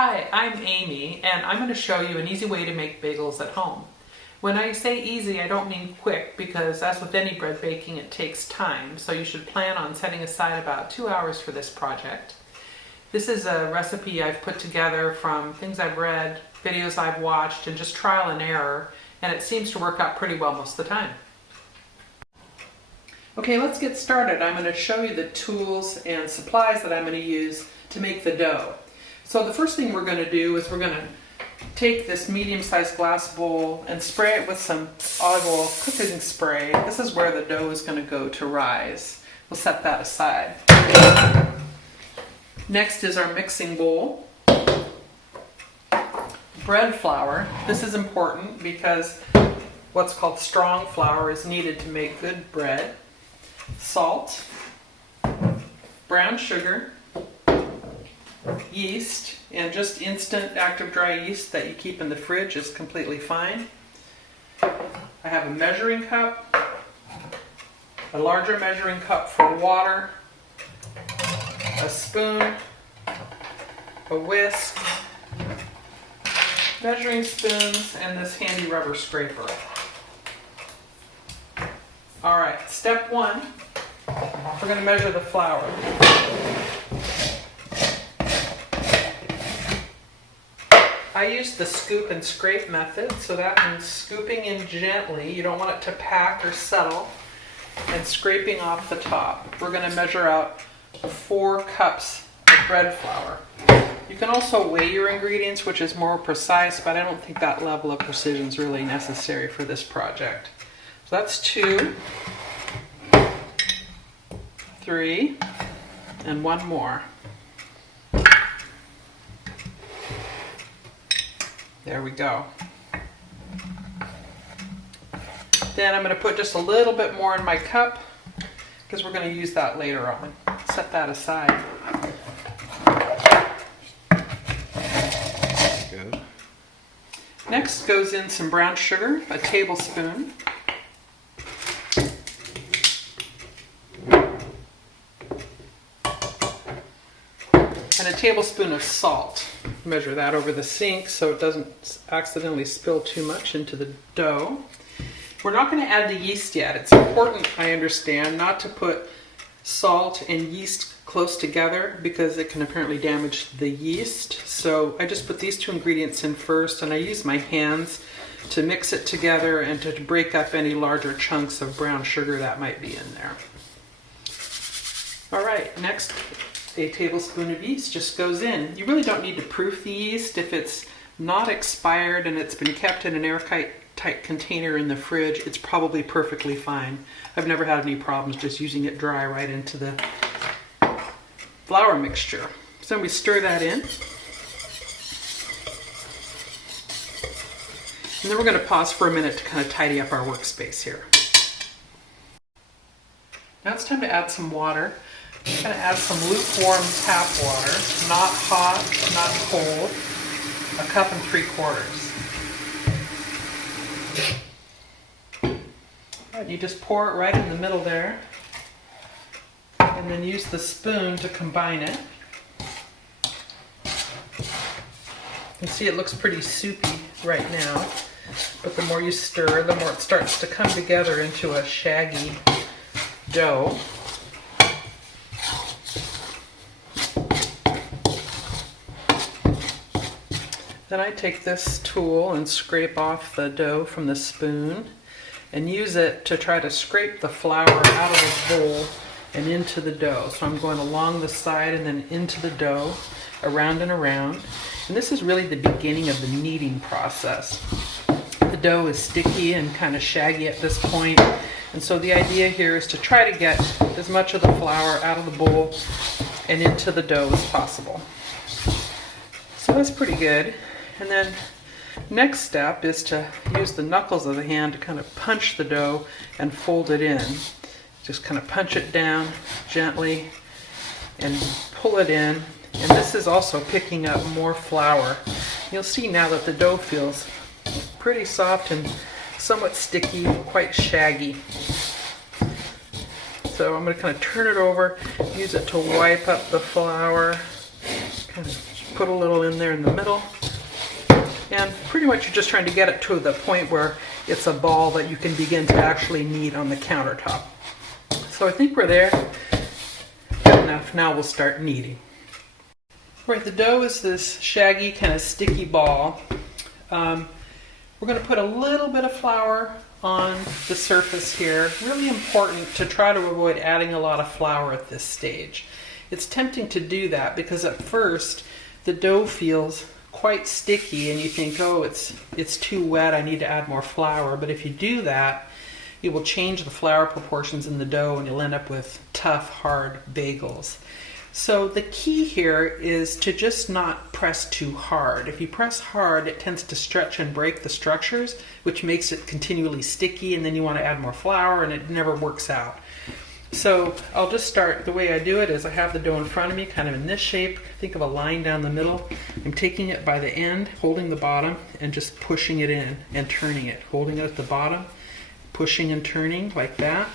Hi, I'm Amy, and I'm going to show you an easy way to make bagels at home. When I say easy, I don't mean quick, because as with any bread baking, it takes time, so you should plan on setting aside about 2 hours for this project. This is a recipe I've put together from things I've read, videos I've watched, and just trial and error, and it seems to work out pretty well most of the time. Okay, let's get started. I'm going to show you the tools and supplies that I'm going to use to make the dough. So the first thing we're going to do is we're going to take this medium-sized glass bowl and spray it with some olive oil cooking spray. This is where the dough is going to go to rise. We'll set that aside. Next is our mixing bowl. Bread flour. This is important because what's called strong flour is needed to make good bread. Salt, brown sugar, yeast, and just instant active dry yeast that you keep in the fridge is completely fine. I have a measuring cup, a larger measuring cup for water, a spoon, a whisk, measuring spoons, and this handy rubber scraper. Alright, step one, we're going to measure the flour. I use the scoop and scrape method, so that means scooping in gently. You don't want it to pack or settle, and scraping off the top. We're going to measure out 4 cups of bread flour. You can also weigh your ingredients, which is more precise, but I don't think that level of precision is really necessary for this project. So that's 2, 3, and 1 more. There we go. Then I'm going to put just a little bit more in my cup because we're going to use that later on. Set that aside. Good. Next goes in some brown sugar, a tablespoon. And a tablespoon of salt. Measure that over the sink so it doesn't accidentally spill too much into the dough. We're not going to add the yeast yet. It's important, I understand, not to put salt and yeast close together because it can apparently damage the yeast. So I just put these 2 ingredients in first, and I use my hands to mix it together and to break up any larger chunks of brown sugar that might be in there. All right, next, a tablespoon of yeast just goes in. You really don't need to proof the yeast. If it's not expired and it's been kept in an airtight container in the fridge, it's probably perfectly fine. I've never had any problems just using it dry right into the flour mixture. So we stir that in. And then we're going to pause for a minute to kind of tidy up our workspace here. Now it's time to add some water. I'm going to add some lukewarm tap water, not hot, not cold, 1 cup and 3/4. And you just pour it right in the middle there, and then use the spoon to combine it. You can see it looks pretty soupy right now, but the more you stir, the more it starts to come together into a shaggy dough. Then I take this tool and scrape off the dough from the spoon and use it to try to scrape the flour out of the bowl and into the dough. So I'm going along the side and then into the dough, around and around. And this is really the beginning of the kneading process. The dough is sticky and kind of shaggy at this point. And so the idea here is to try to get as much of the flour out of the bowl and into the dough as possible. So that's pretty good. And then next step is to use the knuckles of the hand to kind of punch the dough and fold it in. Just kind of punch it down gently and pull it in. And this is also picking up more flour. You'll see now that the dough feels pretty soft and somewhat sticky, quite shaggy. So I'm going to kind of turn it over, use it to wipe up the flour, kind of Put a little in there in the middle. And pretty much you're just trying to get it to the point where it's a ball that you can begin to actually knead on the countertop. So I think we're there. Good enough. Now we'll start kneading. Right, the dough is this shaggy, kind of sticky ball. We're going to put a little bit of flour on the surface here. Really important to try to avoid adding a lot of flour at this stage. It's tempting to do that because at first the dough feels quite sticky and you think, oh, it's too wet, I need to add more flour. But if you do that, it will change the flour proportions in the dough and you'll end up with tough, hard bagels. So the key here is to just not press too hard. If you press hard, it tends to stretch and break the structures, which makes it continually sticky, and then you want to add more flour and it never works out. So I'll just start, the way I do it is I have the dough in front of me, kind of in this shape. Think of a line down the middle. I'm taking it by the end, holding the bottom, and just pushing it in and turning it. Holding it at the bottom, pushing and turning like that.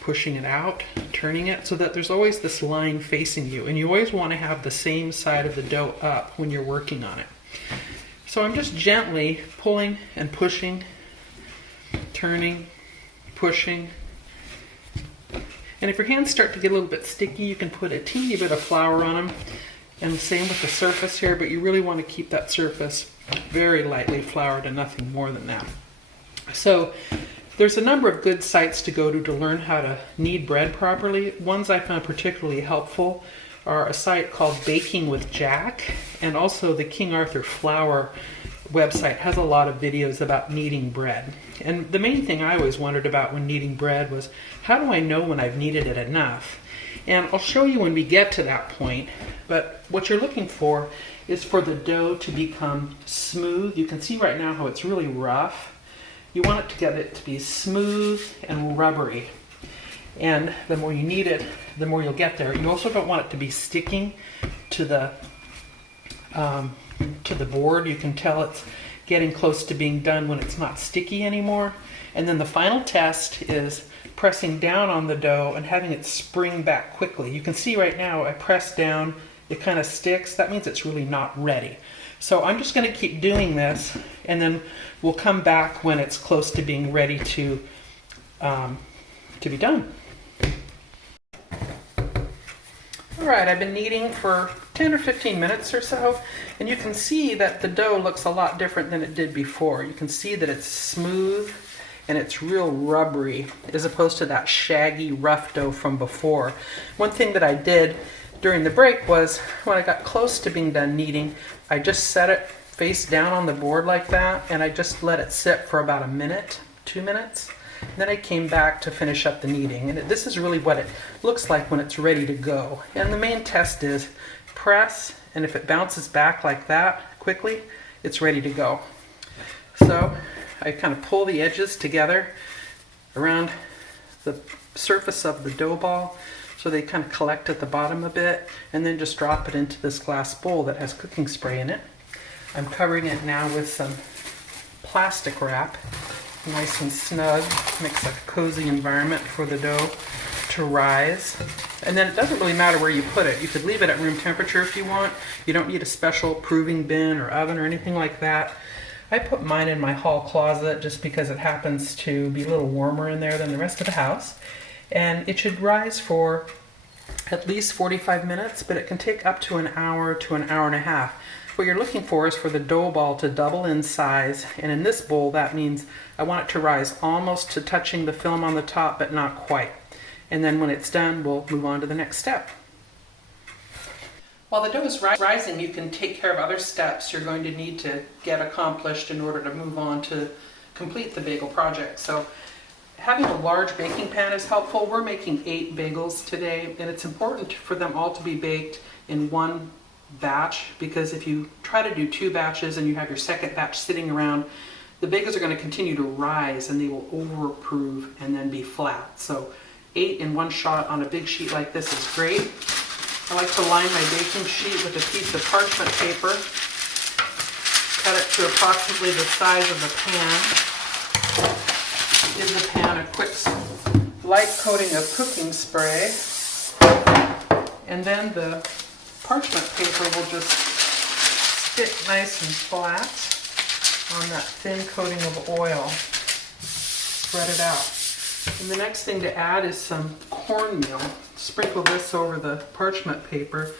Pushing it out, turning it, so that there's always this line facing you. And you always want to have the same side of the dough up when you're working on it. So I'm just gently pulling and pushing, turning, pushing. And if your hands start to get a little bit sticky, you can put a teeny bit of flour on them. And the same with the surface here, but you really want to keep that surface very lightly floured and nothing more than that. So there's a number of good sites to go to learn how to knead bread properly. Ones I found particularly helpful are a site called Baking with Jack, and also the King Arthur Flour website has a lot of videos about kneading bread. And the main thing I always wondered about when kneading bread was, how do I know when I've kneaded it enough? And I'll show you when we get to that point, but what you're looking for is for the dough to become smooth. You can see right now how it's really rough. You want it to get it to be smooth and rubbery. And the more you knead it, the more you'll get there. You also don't want it to be sticking to the board. You can tell it's getting close to being done when it's not sticky anymore. And then the final test is pressing down on the dough and having it spring back quickly. You can see right now I press down, it kind of sticks. That means it's really not ready. So I'm just going to keep doing this, and then we'll come back when it's close to being ready to be done. All right, I've been kneading for 10 or 15 minutes or so, and you can see that the dough looks a lot different than it did before. You can see that it's smooth and it's real rubbery as opposed to that shaggy, rough dough from before. One thing that I did during the break was when I got close to being done kneading, I just set it face down on the board like that, and I just let it sit for about a minute, 2 minutes. And then I came back to finish up the kneading, and this is really what it looks like when it's ready to go. And the main test is press, and if it bounces back like that quickly, it's ready to go. So I kind of pull the edges together around the surface of the dough ball, so they kind of collect at the bottom a bit, and then just drop it into this glass bowl that has cooking spray in it. I'm covering it now with some plastic wrap, nice and snug, makes a cozy environment for the dough to rise. And then it doesn't really matter where you put it. You could leave it at room temperature if you want. You don't need a special proving bin or oven or anything like that. I put mine in my hall closet just because it happens to be a little warmer in there than the rest of the house. And it should rise for at least 45 minutes, but it can take up to an hour to an hour and a half. What you're looking for is for the dough ball to double in size, and in this bowl that means I want it to rise almost to touching the film on the top, but not quite. And then when it's done, we'll move on to the next step. While the dough is rising, you can take care of other steps you're going to need to get accomplished in order to move on to complete the bagel project. So having a large baking pan is helpful. We're making 8 bagels today, and it's important for them all to be baked in one batch, because if you try to do 2 batches and you have your second batch sitting around, the bagels are going to continue to rise and they will overproof and then be flat. So 8 in one shot on a big sheet like this is great. I like to line my baking sheet with a piece of parchment paper, cut it to approximately the size of the pan. Give the pan a quick light coating of cooking spray, and then the parchment paper will just stick nice and flat on that thin coating of oil. Spread it out. And the next thing to add is some cornmeal. Sprinkle this over the parchment paper.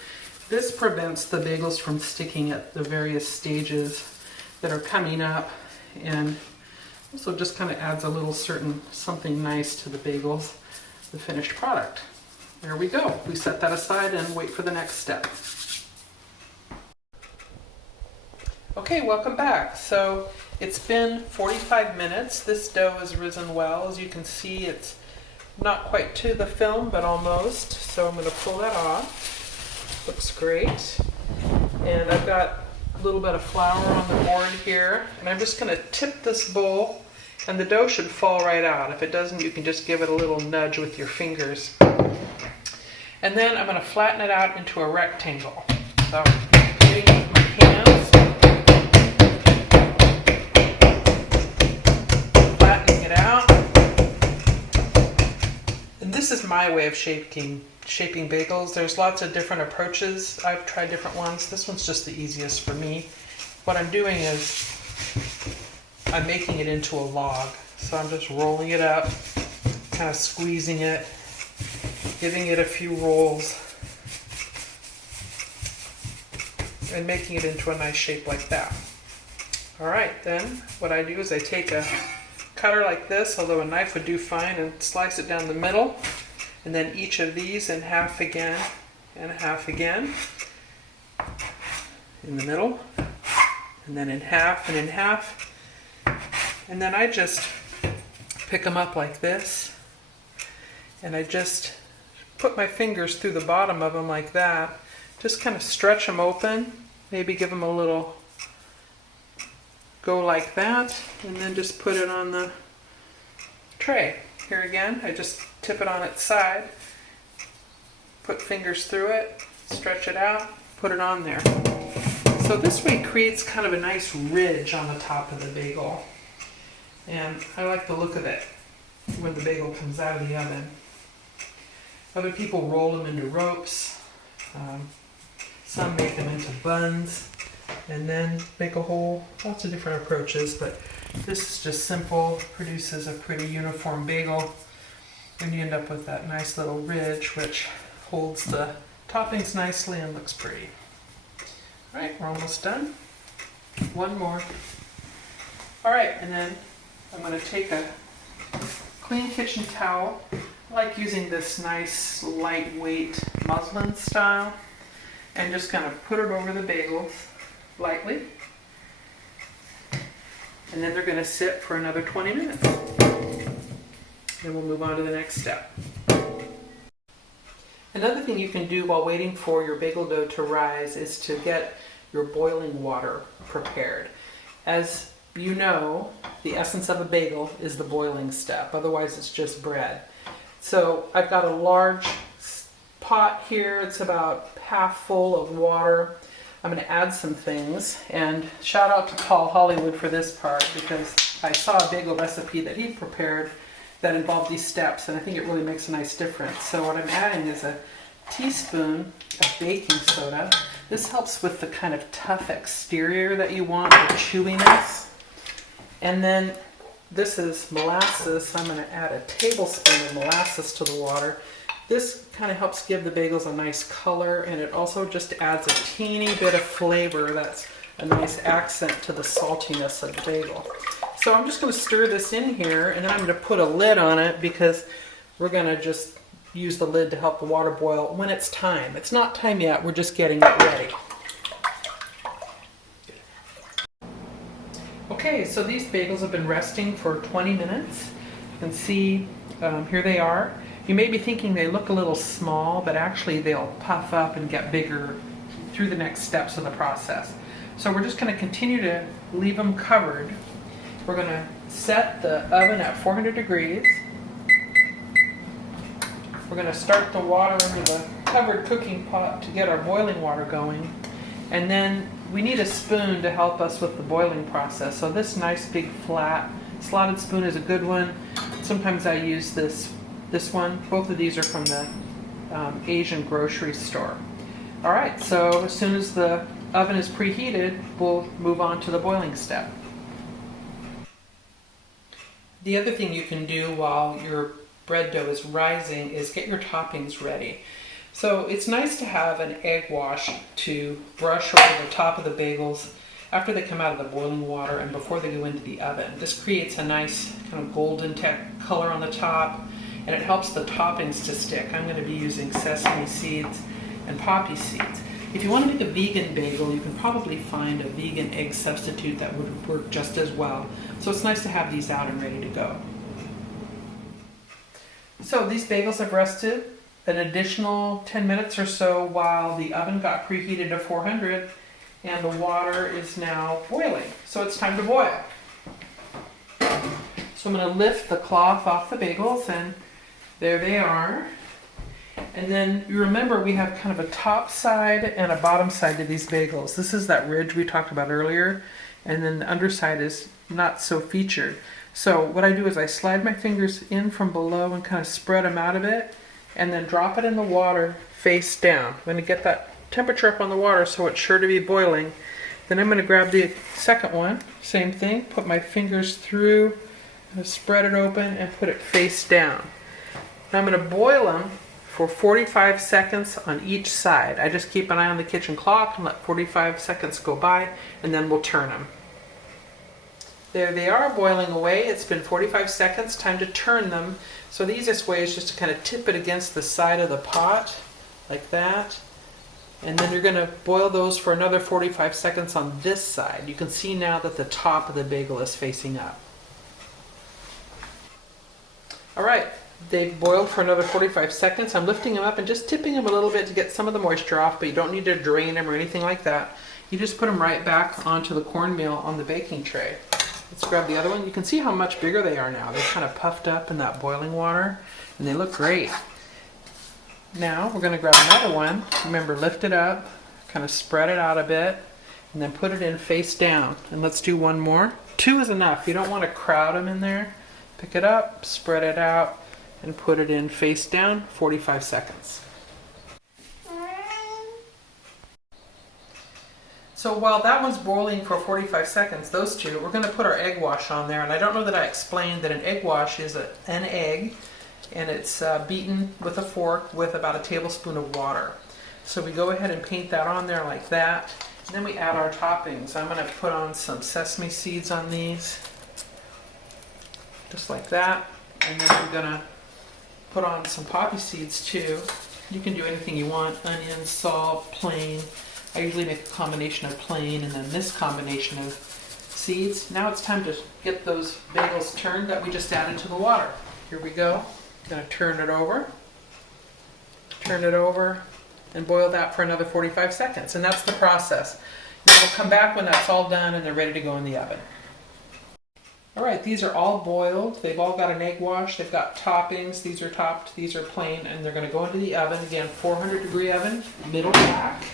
This prevents the bagels from sticking at the various stages that are coming up, and also just kind of adds a little something nice to the bagels, the finished product. There we go. We set that aside and wait for the next step. Okay, welcome back. So it's been 45 minutes. This dough has risen well. As you can see, it's not quite to the film, but almost. So I'm going to pull that off. Looks great. And I've got a little bit of flour on the board here. And I'm just going to tip this bowl, and the dough should fall right out. If it doesn't, you can just give it a little nudge with your fingers. And then I'm going to flatten it out into a rectangle. So I'm putting it with my hands. Out. And this is my way of shaping bagels. There's lots of different approaches. I've tried different ones. This one's just the easiest for me. What I'm doing is I'm making it into a log. So I'm just rolling it up, kind of squeezing it, giving it a few rolls, and making it into a nice shape like that. All right, then what I do is I take a cutter like this, although a knife would do fine, and slice it down the middle, and then each of these in half again and half again in the middle, and then in half and in half, and then I just pick them up like this, and I just put my fingers through the bottom of them like that, just kind of stretch them open, maybe give them a little go like that, and then just put it on the tray. Here again, I just tip it on its side, put fingers through it, stretch it out, put it on there. So this way creates kind of a nice ridge on the top of the bagel. And I like the look of it when the bagel comes out of the oven. Other people roll them into ropes. Some make them into buns, and then make lots of different approaches, but this is just simple, produces a pretty uniform bagel, and you end up with that nice little ridge which holds the toppings nicely and looks pretty. Alright, we're almost done. One more. Alright, and then I'm going to take a clean kitchen towel. I like using this nice lightweight muslin style, and just kind of put it over the bagels lightly, and then they're going to sit for another 20 minutes. Then we'll move on to the next step. Another thing you can do while waiting for your bagel dough to rise is to get your boiling water prepared. As you know, the essence of a bagel is the boiling step, otherwise it's just bread. So I've got a large pot here, it's about half full of water. I'm going to add some things, and shout out to Paul Hollywood for this part, because I saw a bagel recipe that he prepared that involved these steps, and I think it really makes a nice difference. So what I'm adding is a teaspoon of baking soda. This helps with the kind of tough exterior that you want, the chewiness. And then this is molasses. I'm going to add a tablespoon of molasses to the water. This kind of helps give the bagels a nice color, and it also just adds a teeny bit of flavor that's a nice accent to the saltiness of the bagel. So I'm just going to stir this in here, and then I'm going to put a lid on it because we're going to just use the lid to help the water boil when it's time. It's not time yet, we're just getting it ready. Okay, so these bagels have been resting for 20 minutes. You can see here they are. You may be thinking they look a little small, but actually they'll puff up and get bigger through the next steps of the process. So we're just going to continue to leave them covered. We're going to set the oven at 400 degrees. We're going to start the water into the covered cooking pot to get our boiling water going. And then we need a spoon to help us with the boiling process. So this nice big flat slotted spoon is a good one. Sometimes I use this one. Both of these are from the Asian grocery store. All right, so as soon as the oven is preheated, we'll move on to the boiling step. The other thing you can do while your bread dough is rising is get your toppings ready. So it's nice to have an egg wash to brush over the top of the bagels after they come out of the boiling water and before they go into the oven. This creates a nice kind of golden color on the top, and it helps the toppings to stick. I'm going to be using sesame seeds and poppy seeds. If you want to make a vegan bagel, you can probably find a vegan egg substitute that would work just as well. So it's nice to have these out and ready to go. So these bagels have rested an additional 10 minutes or so while the oven got preheated to 400 and the water is now boiling. So it's time to boil. So I'm going to lift the cloth off the bagels, and there they are. And then you remember we have kind of a top side and a bottom side to these bagels. This is that ridge we talked about earlier, and then the underside is not so featured. So what I do is I slide my fingers in from below and kind of spread them out a bit, and then drop it in the water face down. I'm going to get that temperature up on the water so it's sure to be boiling. Then I'm going to grab the second one, same thing, put my fingers through, spread it open, and put it face down. Now I'm going to boil them for 45 seconds on each side. I just keep an eye on the kitchen clock and let 45 seconds go by, and then we'll turn them. There they are, boiling away. It's been 45 seconds, time to turn them. So the easiest way is just to kind of tip it against the side of the pot, like that. And then you're going to boil those for another 45 seconds on this side. You can see now that the top of the bagel is facing up. All right, they've boiled for another 45 seconds. I'm lifting them up and just tipping them a little bit to get some of the moisture off, but you don't need to drain them or anything like that. You just put them right back onto the cornmeal on the baking tray. Let's grab the other one. You can see how much bigger they are now. They're kind of puffed up in that boiling water, and they look great. Now we're going to grab another one. Remember, lift it up, kind of spread it out a bit, and then put it in face down. And let's do one more. 2 is enough. You don't want to crowd them in there. Pick it up, spread it out, and put it in face down, 45 seconds. So while that one's boiling for 45 seconds, those two, we're going to put our egg wash on there. And I don't know that I explained that an egg wash is an egg, and it's beaten with a fork with about a tablespoon of water. So we go ahead and paint that on there like that. And then we add our toppings. I'm going to put on some sesame seeds on these, just like that. And then I'm going to put on some poppy seeds too. You can do anything you want, onion, salt, plain. I usually make a combination of plain and then this combination of seeds. Now it's time to get those bagels turned that we just added to the water. Here we go. I'm going to turn it over, and boil that for another 45 seconds. And that's the process. Now we'll come back when that's all done and they're ready to go in the oven. All right, these are all boiled. They've all got an egg wash. They've got toppings. These are topped, these are plain, and they're going to go into the oven. Again, 400-degree oven, middle back.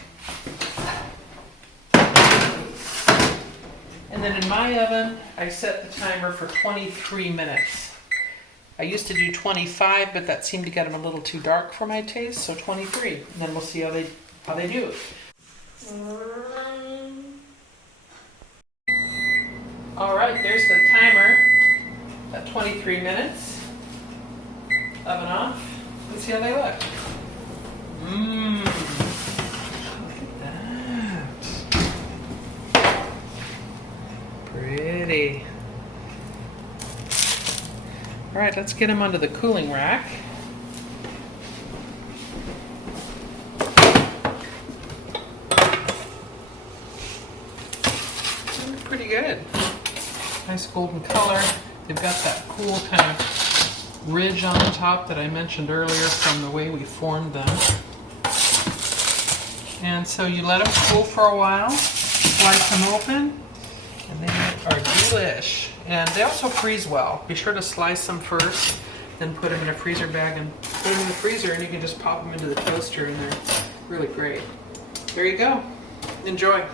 And then in my oven, I set the timer for 23 minutes. I used to do 25, but that seemed to get them a little too dark for my taste, so 23. And then we'll see how they do. All right, there's the timer at 23 minutes. Oven off. Let's see how they look. Look at that. Pretty. All right, let's get them onto the cooling rack. Pretty good. Nice golden color. They've got that cool kind of ridge on the top that I mentioned earlier from the way we formed them. And so you let them cool for a while, slice them open, and they are delish. And they also freeze well. Be sure to slice them first, then put them in a freezer bag and put them in the freezer, and you can just pop them into the toaster and they're really great. There you go. Enjoy.